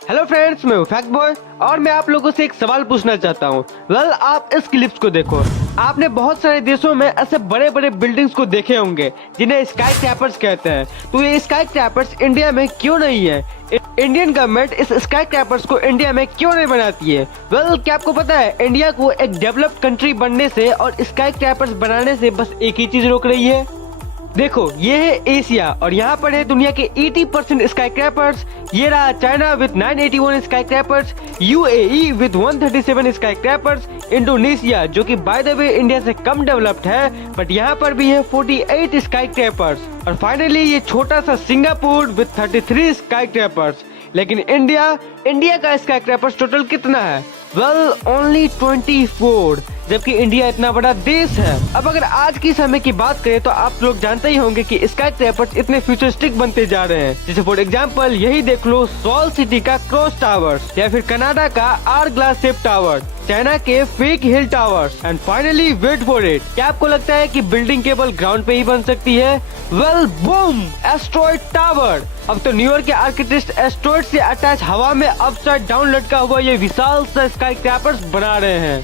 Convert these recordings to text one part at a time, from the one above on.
Hello friends, मैं हूँ fact boy और मैं आप लोगों से एक सवाल पूछना चाहता हूँ। आप इस क्लिप्स को देखो। आपने बहुत सारे देशों में ऐसे बड़े बड़े बिल्डिंग्स को देखे होंगे जिन्हें स्काई क्रैपर्स कहते हैं। तो ये स्काई क्रैपर्स इंडिया में क्यों नहीं है? इंडियन गवर्नमेंट इस स्काई क्रैपर्स को इंडिया में क्यों नहीं बनाती है? क्या आपको पता है इंडिया को एक डेवलप्ड कंट्री बनने से और स्काई क्रैपर्स बनाने से बस एक ही चीज रोक रही है। देखो, ये है एशिया और यहाँ पर है दुनिया के 80% स्काई क्रैपर्स। ये रहा China with 981 skyscrapers, UAE with 137 skyscrapers, Indonesia जो कि बाय द वे इंडिया से कम डेवलप्ड है बट यहाँ पर भी है 48 स्काई क्रैपर्स, और फाइनली ये छोटा सा सिंगापुर विद 33 स्काई क्रैपर्स। लेकिन इंडिया का स्काई क्रैपर्स टोटल कितना है? ओनली 24, जबकि इंडिया इतना बड़ा देश है। अब अगर आज की समय की बात करें तो आप लोग जानते ही होंगे कि स्काई क्रैपर्स इतने फ्यूचरिस्टिक बनते जा रहे हैं। जैसे फॉर एग्जांपल यही देख लो, सोल सिटी का क्रॉस टावर्स, या फिर कनाडा का hourglass shape tower, China के fake hill towers, and finally wait for it, क्या आपको लगता है कि बिल्डिंग केवल ग्राउंड पे ही बन सकती है? Boom, asteroid tower. अब तो न्यूयॉर्क के आर्किटेक्ट एस्ट्रॉइड से अटैच हवा में अपसाइड डाउन लटका हुआ ये विशाल सा स्काई क्रैपर्स बना रहे हैं।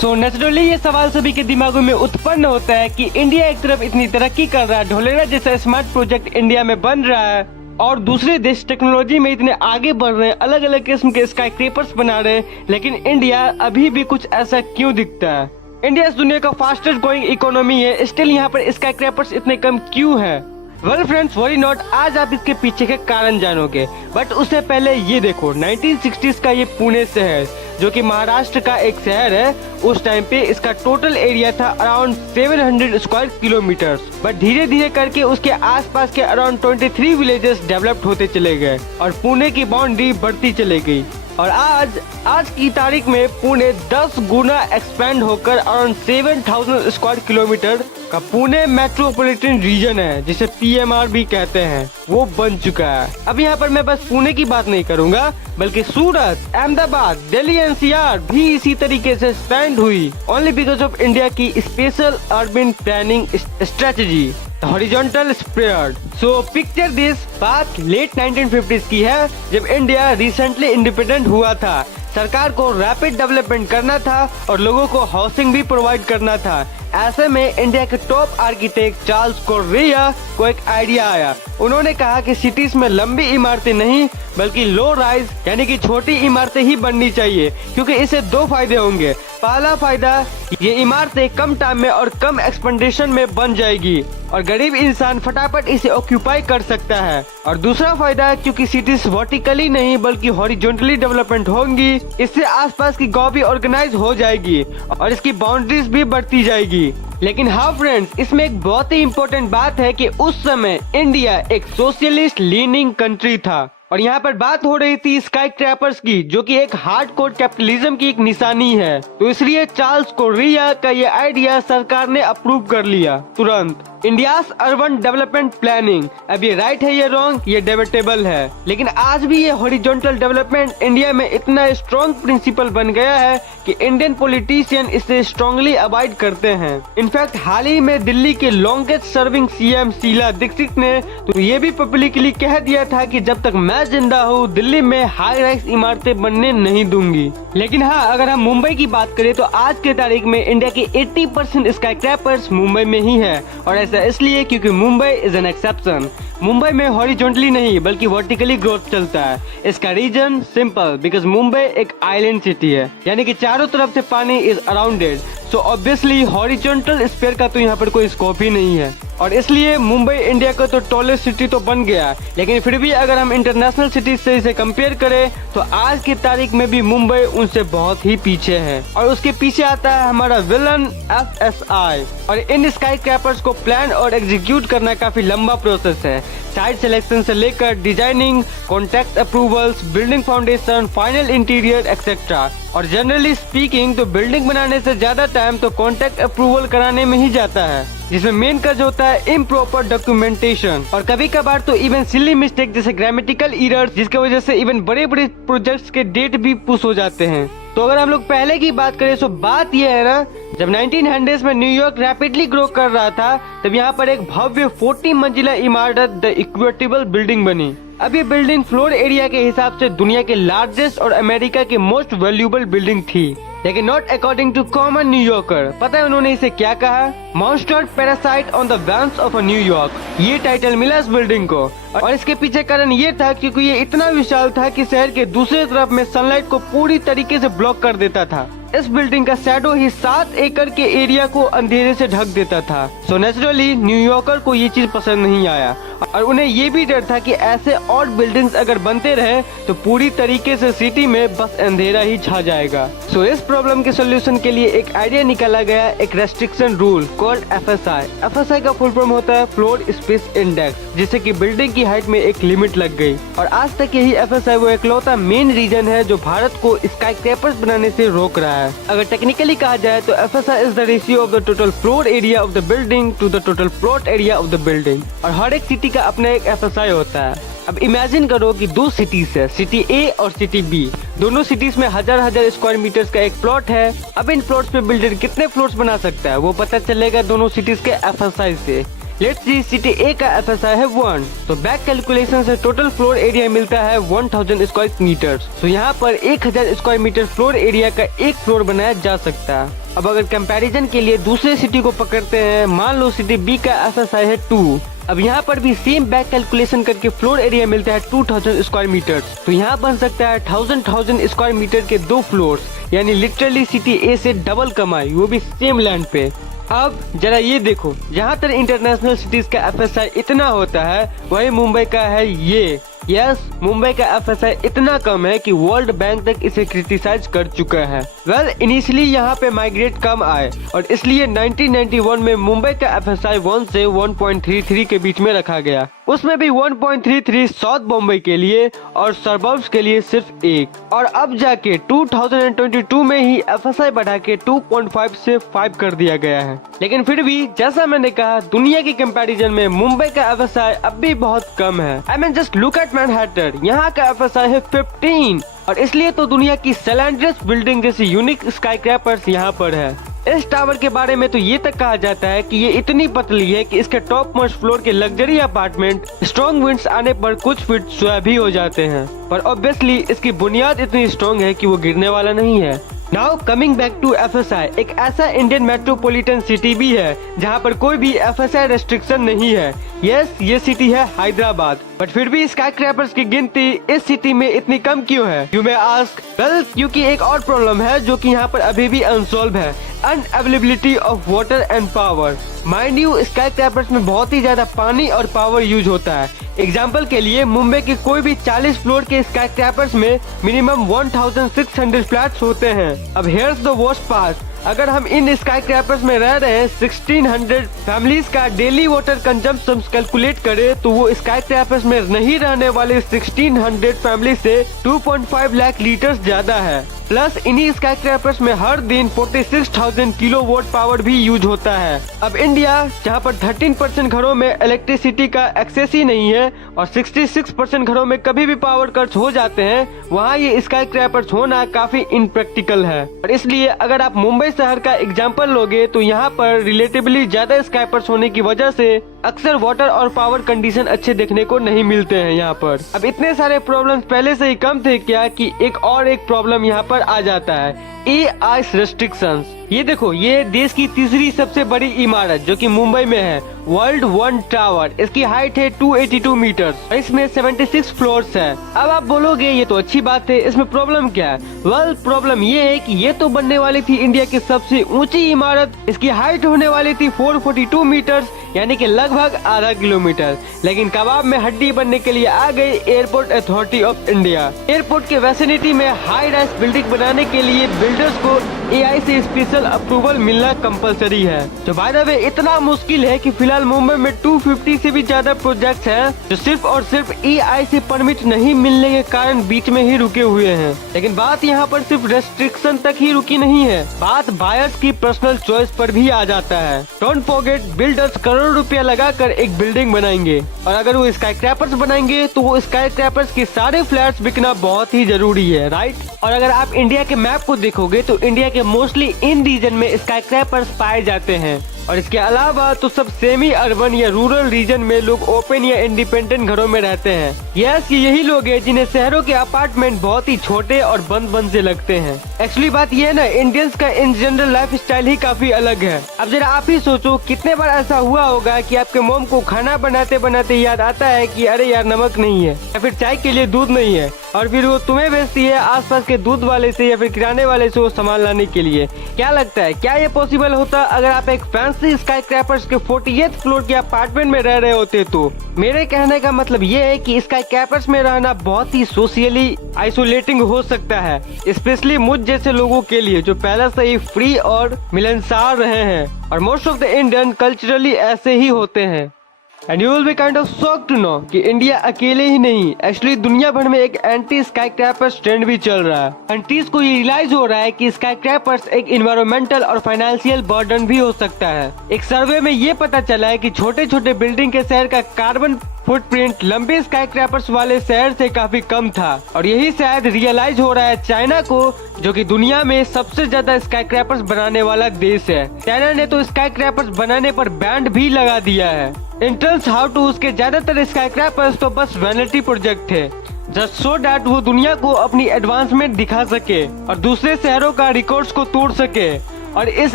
सो नेचुरली ये सवाल सभी के दिमागों में उत्पन्न होता है कि इंडिया एक तरफ इतनी तरक्की कर रहा है, ढोलेरा जैसा स्मार्ट प्रोजेक्ट इंडिया में बन रहा है, और दूसरे देश टेक्नोलॉजी में इतने आगे बढ़ रहे हैं, अलग अलग किस्म के स्काई क्रैपर्स बना रहे हैं, लेकिन इंडिया अभी भी कुछ ऐसा क्यों दिखता है? इंडिया इस दुनिया का फास्टेस्ट ग्रोइंग इकोनॉमी है, स्टिल यहाँ पर स्काई क्रैपर्स इतने कम क्यों है? फ्रेंड्स, वरी नॉट, आज आप इसके पीछे के कारण जानोगे, बट उससे पहले ये देखो, 1960s का ये पुणे शहर जो कि महाराष्ट्र का एक शहर है, उस टाइम पे इसका टोटल एरिया था अराउंड 700 स्क्वायर किलोमीटर, बट धीरे धीरे करके उसके आसपास के अराउंड 23 विलेजेस डेवलप्ड होते चले गए और पुणे की बाउंड्री बढ़ती चली गई, और आज की तारीख में पुणे 10 गुना एक्सपेंड होकर अराउंड 7000 स्क्वायर किलोमीटर का पुणे मेट्रोपॉलिटन रीजन है, जिसे पीएमआर भी कहते हैं, वो बन चुका है। अब यहाँ पर मैं बस पुणे की बात नहीं करूँगा, बल्कि सूरत, अहमदाबाद, दिल्ली एनसीआर भी इसी तरीके से एक्सपेंड हुई, ओनली बिकॉज ऑफ इंडिया की special urban planning strategy, horizontal spread. So picture this, बात लेट 1950s की है, जब इंडिया रिसेंटली इंडिपेंडेंट हुआ था। सरकार को रैपिड डेवलपमेंट करना था और लोगों को हाउसिंग भी प्रोवाइड करना था। ऐसे में इंडिया के टॉप आर्किटेक्ट चार्ल्स कोर्रिया को एक आइडिया आया। उन्होंने कहा कि सिटीज में लंबी इमारतें नहीं बल्कि लो राइज यानी कि छोटी इमारतें ही बननी चाहिए, क्योंकि इससे दो फायदे होंगे। पहला फायदा, ये इमारतें कम टाइम में और कम एक्सपेंडेशन में बन जाएगी और गरीब इंसान फटाफट इसे ऑक्यूपाई कर सकता है, और दूसरा फायदा, क्योंकि सिटीज वर्टिकली नहीं बल्कि हॉरिजॉन्टली डेवलपमेंट होंगी, इससे आसपास की गांव भी ऑर्गेनाइज हो जाएगी और इसकी बाउंड्रीज भी बढ़ती जाएगी। लेकिन हाँ फ्रेंड्स, इसमें एक बहुत ही इम्पोर्टेंट बात है कि उस समय इंडिया एक सोशलिस्ट लीनिंग कंट्री था और यहाँ पर बात हो रही थी स्काई क्रैपर्स की, जो कि एक हार्डकोर कैपिटलिज्म की एक निशानी है। तो इसलिए चार्ल्स कोर्रिया का ये आइडिया सरकार ने अप्रूव कर लिया तुरंत। इंडियाज अर्बन डेवलपमेंट प्लानिंग, अब ये राइट है या रॉन्ग, ये डिबेटेबल है, लेकिन आज भी ये हॉरिजॉन्टल डेवलपमेंट इंडिया में इतना स्ट्रॉन्ग प्रिंसिपल बन गया है कि इंडियन पॉलिटिशियन इसे स्ट्रांगली अवॉइड करते हैं। इनफैक्ट हाल ही में दिल्ली के longest serving CM Sheila Dikshit ने तो ये भी पब्लिकली कह दिया था कि जब तक मैं जिंदा हूँ दिल्ली में हाई राइज इमारतें बनने नहीं दूंगी। लेकिन हाँ, अगर हम मुंबई की बात करें तो आज के तारीख में इंडिया के 80% स्काई क्रैपर्स मुंबई में ही है, और ऐसा इसलिए क्योंकि Mumbai is an exception. Mumbai में हॉरिजॉन्टली नहीं बल्कि वर्टिकली ग्रोथ चलता है। इसका रीजन सिंपल, बिकॉज मुंबई एक आइलैंड सिटी है, यानी कि चारों तरफ से पानी is arounded, so obviously horizontal spare का तो यहाँ पर कोई स्कोप ही नहीं है, और इसलिए मुंबई इंडिया का तो टॉलेस्ट सिटी तो बन गया। लेकिन फिर भी अगर हम इंटरनेशनल सिटीज से इसे कंपेयर करें तो आज की तारीख में भी मुंबई उनसे बहुत ही पीछे है, और उसके पीछे आता है हमारा विलन FSI। और इन स्काई क्रैपर्स को प्लान और एग्जीक्यूट करना काफी लंबा प्रोसेस है। साइट सिलेक्शन से लेकर designing, contract approvals, building foundation, final interior etcetera. और जनरली स्पीकिंग तो बिल्डिंग बनाने से ज्यादा टाइम तो कॉन्ट्रैक्ट अप्रूवल कराने में ही जाता है, जिसमें मेन कर्ज होता है इम्प्रॉपर डॉक्यूमेंटेशन, और कभी कभार तो इवन सिली मिस्टेक जैसे ग्रामेटिकल एरर्स, जिसकी वजह से इवन बड़े बड़े प्रोजेक्ट्स के डेट भी पुश हो जाते हैं। तो अगर हम लोग पहले की बात करें तो बात यह है ना, जब 1900s में न्यूयॉर्क रैपिडली ग्रो कर रहा था तब यहाँ पर एक भव्य 40 मंजिला इमारत द इक्वेटेबल बिल्डिंग बनी, अब ये बिल्डिंग फ्लोर एरिया के हिसाब से दुनिया के लार्जेस्ट और अमेरिका की मोस्ट वैल्यूएबल बिल्डिंग थी, लेकिन not according to common New Yorker. पता है उन्होंने इसे क्या कहा? Monster parasite on the veins of a New York. ये टाइटल मिला इस बिल्डिंग को, और इसके पीछे कारण ये था क्योंकि ये इतना विशाल था कि शहर के दूसरे तरफ में सनलाइट को पूरी तरीके से ब्लॉक कर देता था। इस बिल्डिंग का शैडो ही 7 एकड़ के एरिया को अंधेरे से ढक देता था। सो नेचुरली न्यूयॉर्कर को ये चीज पसंद नहीं आया, और उन्हें ये भी डर था कि ऐसे और बिल्डिंग्स अगर बनते रहे तो पूरी तरीके से सिटी में बस अंधेरा ही छा जाएगा। सो इस प्रॉब्लम के सोल्यूशन के लिए एक आइडिया निकाला गया, एक restriction rule called FSI। FSI का फुल फॉर्म होता है फ्लोर स्पेस इंडेक्स, जिससे कि बिल्डिंग की हाइट में एक लिमिट लग गई। और आज तक यही FSI वो इकलौता मेन रीजन है जो भारत को स्काईस्क्रैपर्स बनाने से रोक रहा है। अगर टेक्निकली कहा जाए तो FSI is the ratio of the total floor area of the building to the total plot area of the building, और हर एक सिटी का अपना एक FSI होता है। अब इमेजिन करो कि 2 सिटीज है, सिटी A और सिटी B। दोनों सिटीज में हजार स्क्वायर मीटर्स का एक प्लॉट है। अब इन प्लॉट्स पे बिल्डर कितने फ्लोर्स बना सकता है वो पता चलेगा दोनों सिटीज के FSI से। लेट्स सी सिटी A का FSI है 1, तो बैक कैलकुलेशन से टोटल फ्लोर एरिया मिलता है 1000 स्क्वायर मीटर्स। तो यहाँ पर 1000 स्क्वायर मीटर फ्लोर एरिया का एक फ्लोर बनाया जा सकता है। अब अगर कंपैरिजन के लिए दूसरे सिटी को पकड़ते हैं, मान लो सिटी B का FSI है 2। अब यहाँ पर भी सेम बैक कैलकुलेशन करके फ्लोर एरिया मिलता है 2000 स्क्वायर मीटर्स। तो यहाँ बन सकता है 1000 स्क्वायर मीटर के 2 फ्लोर्स, यानी लिटरली सिटी A से डबल कमाई, वो भी सेम लैंड पे। अब जरा ये देखो, जहाँ तक इंटरनेशनल सिटीज का FSI इतना होता है, वही मुंबई का है ये। यस, मुंबई का FSI इतना कम है कि वर्ल्ड बैंक तक इसे क्रिटिसाइज कर चुका है। वेल, इनिशियली यहाँ पे माइग्रेट कम आए, और इसलिए 1991 में मुंबई का FSI 1 से 1.33 के बीच में रखा गया। उसमें भी 1.33 साउथ बॉम्बे के लिए और सरबर्ब्स के लिए सिर्फ 1। और अब जाके 2022 में ही FSI बढ़ा के 2.5 से 5 कर दिया गया है। लेकिन फिर भी जैसा मैंने कहा, दुनिया की कंपैरिजन में मुंबई का FSI अब भी बहुत कम है। I mean just look at Manhattan, यहाँ का FSI है 15, और इसलिए तो दुनिया की सैलेंड्रस बिल्डिंग जैसी यूनिक स्काईस्क्रैपर्स यहाँ पर है। इस टावर के बारे में तो ये तक कहा जाता है कि ये इतनी पतली है कि इसके टॉप मोस्ट फ्लोर के लग्जरी अपार्टमेंट स्ट्रॉन्ग विंड्स आने पर कुछ फीट स्वयं भी हो जाते हैं, पर ऑब्वियसली इसकी बुनियाद इतनी स्ट्रॉन्ग है कि वो गिरने वाला नहीं है। Now coming back to FSI, एक ऐसा इंडियन मेट्रोपॉलिटन सिटी भी है जहाँ पर कोई भी FSI रेस्ट्रिक्शन नहीं है। यस, ये सिटी है हैदराबाद, बट फिर भी स्काईस्क्रैपर्स की गिनती इस सिटी में इतनी कम क्यों है? You may ask. वेल, क्योंकि एक और प्रॉब्लम है जो कि यहाँ पर अभी भी अनसॉल्व है, unavailability of water and power. Mind you, skyscrapers में बहुत ही ज्यादा पानी और पावर यूज होता है। एग्जाम्पल के लिए मुंबई के कोई भी 40 फ्लोर के स्काईस्क्रैपर्स में मिनिमम 1600 फ्लैट्स होते हैं। अब हियर्स द वर्स्ट पार्ट, अगर हम इन स्काईस्क्रैपर्स में रह रहे हैं 1600 फैमिलीज का डेली वाटर कंजम्पशन कैलकुलेट करें तो वो स्काईस्क्रैपर्स में नहीं रहने वाले 1600 फैमिली से 2.5 लाख लीटर्स ज्यादा है। प्लस इन्हीं स्काईस्क्रैपर्स में हर दिन 46,000 किलोवाट पावर भी यूज होता है। अब इंडिया, जहां पर 13% घरों में इलेक्ट्रिसिटी का एक्सेस ही नहीं है और 66% घरों में कभी भी पावर कट्स हो जाते हैं, वहां ये स्काईस्क्रैपर्स होना काफी इम्प्रैक्टिकल है। और इसलिए अगर आप मुंबई शहर का एग्जाम्पल लोगे तो यहाँ पर रिलेटिवली ज्यादा स्काईपर्स होने की वजह से अक्सर वाटर और पावर कंडीशन अच्छे देखने को नहीं मिलते हैं यहाँ पर। अब इतने सारे प्रॉब्लम्स पहले से ही कम थे क्या कि एक और एक प्रॉब्लम यहाँ पर आ जाता है, AI रेस्ट्रिक्शंस। ये देखो, ये देश की तीसरी सबसे बड़ी इमारत जो कि मुंबई में है, वर्ल्ड वन टावर। इसकी हाइट है 282 मीटर और इसमें 76 फ्लोर्स है। अब आप बोलोगे ये तो अच्छी बात है, इसमें प्रॉब्लम क्या है? वेल, प्रॉब्लम ये है कि ये तो बनने वाली थी इंडिया की सबसे ऊंची इमारत। इसकी हाइट होने वाली थी 442 मीटर, यानी कि लगभग आधा किलोमीटर। लेकिन कबाब में हड्डी बनने के लिए आ गई airport authority of India. Airport के वैसिनिटी में हाई राइज बिल्डिंग बनाने के लिए बिल्डर्स को AI से स्पेशल अप्रूवल मिलना कंपलसरी है, जो बाय द वे इतना मुश्किल है कि फिलहाल मुंबई में 250 से भी ज्यादा प्रोजेक्ट्स हैं जो सिर्फ और सिर्फ AI से परमिट नहीं मिलने के कारण बीच में ही रुके हुए हैं। लेकिन बात यहाँ पर सिर्फ रेस्ट्रिक्शन तक ही रुकी नहीं है, बात बायर्स की पर्सनल चॉइस पर भी आ जाता है। डोंट फॉरगेट, बिल्डर्स करोड़ रुपया लगाकर एक बिल्डिंग बनाएंगे और अगर वो स्काईस्क्रैपर्स बनाएंगे तो वो स्काईस्क्रैपर्स के सारे फ्लैट्स बिकना बहुत ही जरूरी है, राइट? और अगर आप इंडिया के मैप को देखोगे तो इंडिया के मोस्टली इन रीजन में स्काईस्क्रैपर्स पाए जाते हैं। और इसके अलावा तो सब सेमी अर्बन या रूरल रीजन में लोग ओपन या इंडिपेंडेंट घरों में रहते हैं। यस, यही लोग हैं जिन्हें शहरों के अपार्टमेंट बहुत ही छोटे और बंद बंद से लगते हैं। एक्चुअली बात ये है ना, इंडियंस का इन जनरल लाइफ स्टाइल ही काफी अलग है। अब जरा आप ही सोचो, कितने बार ऐसा हुआ होगा कि आपके मॉम को खाना बनाते बनाते याद आता है कि अरे यार नमक नहीं है, या फिर चाय के लिए दूध नहीं है, और फिर वो तुम्हें भेजती है आसपास के दूध वाले से या फिर किराने वाले से वो सामान लाने के लिए। क्या लगता है, क्या ये पॉसिबल होता अगर आप एक फैंसी स्काई क्रैपर्स के 48th फ्लोर के अपार्टमेंट में रह रहे होते? तो मेरे कहने का मतलब ये है कि स्काई क्रैपर्स में रहना बहुत ही सोशली आइसोलेटिंग हो सकता है, स्पेशली मुझ जैसे लोगों के लिए जो पहले से ही फ्री और मिलनसार रहे हैं। और most of the Indian culturally ऐसे ही होते हैं। And you will be kind of shocked to know कि इंडिया अकेले ही नहीं, एक्चुअली दुनिया भर में एक एंटी स्काई क्रैपर्स ट्रेंड भी चल रहा है। कंट्रीज को ये रियलाइज हो रहा है कि स्काई क्रैपर्स एक इन्वायरमेंटल और फाइनेंशियल बर्डन भी हो सकता है। एक सर्वे में ये पता चला है कि छोटे छोटे बिल्डिंग के शहर का कार्बन फुटप्रिंट लंबे स्काई क्रैपर्स वाले शहर से काफी कम था। और यही शायद रियलाइज हो रहा है चाइना को, जो कि दुनिया में सबसे ज्यादा स्काई क्रैपर्स बनाने वाला देश है। चाइना ने तो स्काई क्रैपर्स बनाने पर बैन भी लगा दिया है। इन टर्म्स हाउ टू, उसके ज्यादातर स्काई क्रैपर्स तो बस वैनिटी प्रोजेक्ट थे, जस्ट सो दैट वो दुनिया को अपनी एडवांसमेंट दिखा सके और दूसरे शहरों का रिकॉर्ड्स को तोड़ सके। और इस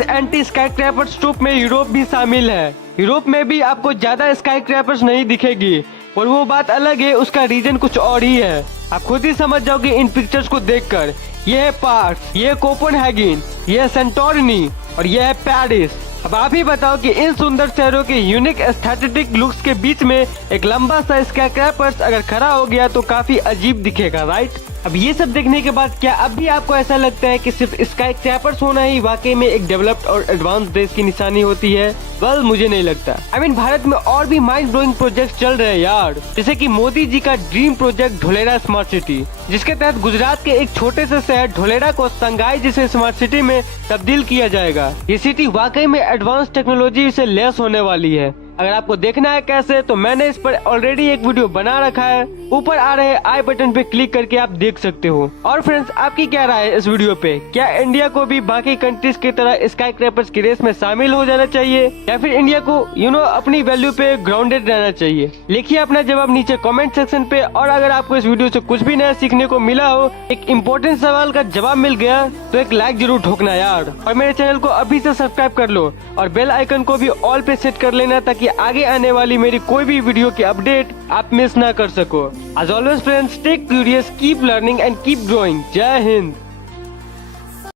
एंटी स्काई क्रैपर्स ट्रूप में यूरोप भी शामिल है। यूरोप में भी आपको ज्यादा स्काई क्रैपर्स नहीं दिखेगी, और वो बात अलग है, उसका रीजन कुछ और ही है। आप खुद ही समझ जाओगे इन पिक्चर्स को देखकर। ये है पार्स, ये है कोपेनहेगन, ये है सेंटोरिनी और ये है पेरिस। अब आप ही बताओ कि इन सुंदर शहरों के यूनिक एस्थेटिक लुक्स के बीच में एक लंबा सा स्काई क्रैपर्स अगर खड़ा हो गया तो काफी अजीब दिखेगा, राइट? अब ये सब देखने के बाद क्या अब भी आपको ऐसा लगता है कि सिर्फ स्काई क्रैपर्स होना ही वाकई में एक डेवलप्ड और एडवांस देश की निशानी होती है? वेल, मुझे नहीं लगता। भारत में और भी माइंड ब्लोइंग प्रोजेक्ट चल रहे हैं यार, जैसे कि मोदी जी का dream project Dholera smart city, जिसके तहत गुजरात के एक छोटे से शहर ढोलेरा को संगाई जैसे स्मार्ट सिटी में तब्दील किया जाएगा। ये सिटी वाकई में एडवांस टेक्नोलॉजी से लैस होने वाली है। अगर आपको देखना है कैसे, तो मैंने इस पर ऑलरेडी एक वीडियो बना रखा है, ऊपर आ रहे आई बटन पे क्लिक करके आप देख सकते हो। और फ्रेंड्स, आपकी क्या राय है इस वीडियो पे? क्या इंडिया को भी बाकी कंट्रीज की तरह स्काई क्रैपर्स की रेस में शामिल हो जाना चाहिए, या फिर इंडिया को अपनी वैल्यू पे ग्राउंडेड रहना चाहिए? लिखिए अपना जवाब नीचे कमेंट सेक्शन पे। और अगर आपको इस वीडियो से कुछ भी नया सीखने को मिला हो, एक इम्पोर्टेंट सवाल का जवाब मिल गया, तो एक लाइक जरूर ठोकना यार। और मेरे चैनल को अभी से सब्सक्राइब कर लो और बेल आइकन को भी ऑल पे सेट कर लेना, ताकि आगे आने वाली मेरी कोई भी वीडियो की अपडेट आप मिस ना कर सको। As always friends, stay curious, keep learning and keep growing. जय हिंद।